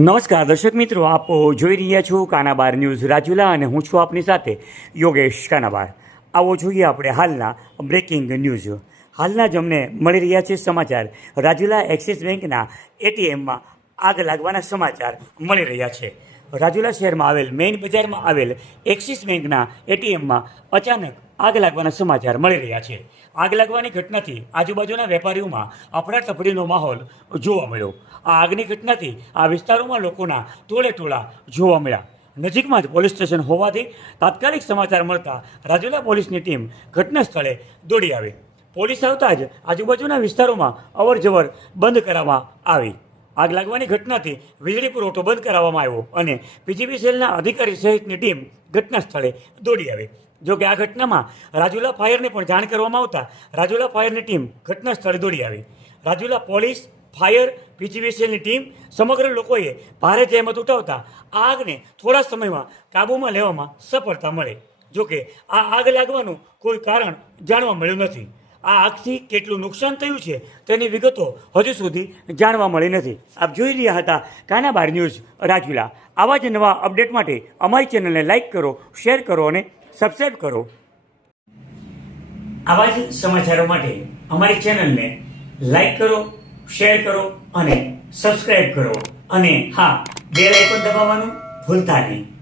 નમસ્કાર, દર્શક મિત્રો, આપ જોઈ રહ્યા છો કાનાબાર ન્યૂઝ રાજુલા અને હું છું આપની સાથે યોગેશ કાનાબાર. આવો જોઈએ આપણે હાલના બ્રેકિંગ ન્યૂઝ હાલના જ અમને મળી રહ્યા છે સમાચાર. રાજુલા એક્સિસ બેંકના એટીએમમાં આગ લાગવાના સમાચાર મળી રહ્યા છે. રાજુલા શહેરમાં આવેલ મેઇન બજારમાં આવેલ એક્સિસ બેંકના એટીએમમાં અચાનક આગ લાગવાના સમાચાર મળી રહ્યા છે. આગ લાગવાની ઘટનાથી આજુબાજુના વેપારીઓમાં અફડાતફડીનો માહોલ જોવા મળ્યો. આ આગની ઘટનાથી આ વિસ્તારોમાં લોકોના ટોળે ટોળા જોવા મળ્યા. નજીકમાં જ પોલીસ સ્ટેશન હોવાથી તાત્કાલિક સમાચાર મળતા રાજુલા પોલીસની ટીમ ઘટના સ્થળે દોડી આવી. પોલીસ આવતા જ આજુબાજુના વિસ્તારોમાં અવર જવર બંધ કરવામાં આવી. આગ લાગવાની ઘટનાથી વીજળી પુરવઠો બંધ કરાવવામાં આવ્યો અને પીજીવીસીએલના અધિકારી સહિતની ટીમ ઘટના સ્થળે દોડી આવી. જો કે આ ઘટનામાં રાજુલા ફાયરને પણ જાણ કરવામાં આવતા રાજુલા ફાયરની ટીમ ઘટના સ્થળે દોડી આવી. રાજુલા પોલીસ, ફાયર પીજીવીસીએલની ટીમ સમગ્ર લોકોએ ભારે જહેમત ઉઠાવતા આ આગને થોડા સમયમાં કાબૂમાં લેવામાં સફળતા મળે. જો કે આ આગ લાગવાનું કોઈ કારણ જાણવા મળ્યું નથી. આ આગથી કેટલું નુકસાન થયું છે તેની વિગતો હજુ સુધી જાણવા મળી નથી. આપ જોઈ રહ્યા હતા કાનાબાર ન્યૂઝ, રાજુલા. આવા જ નવા અપડેટ માટે અમારી ચેનલને લાઇક કરો, શેર કરો અને સબસ્ક્રાઈબ કરો. આવા જ સમાચારો માટે અમારી ચેનલને લાઇક કરો, શેર કરો અને સબસ્ક્રાઈબ કરો. અને હા, બેલ પણ દબાવવાનું ભૂલતા નહીં.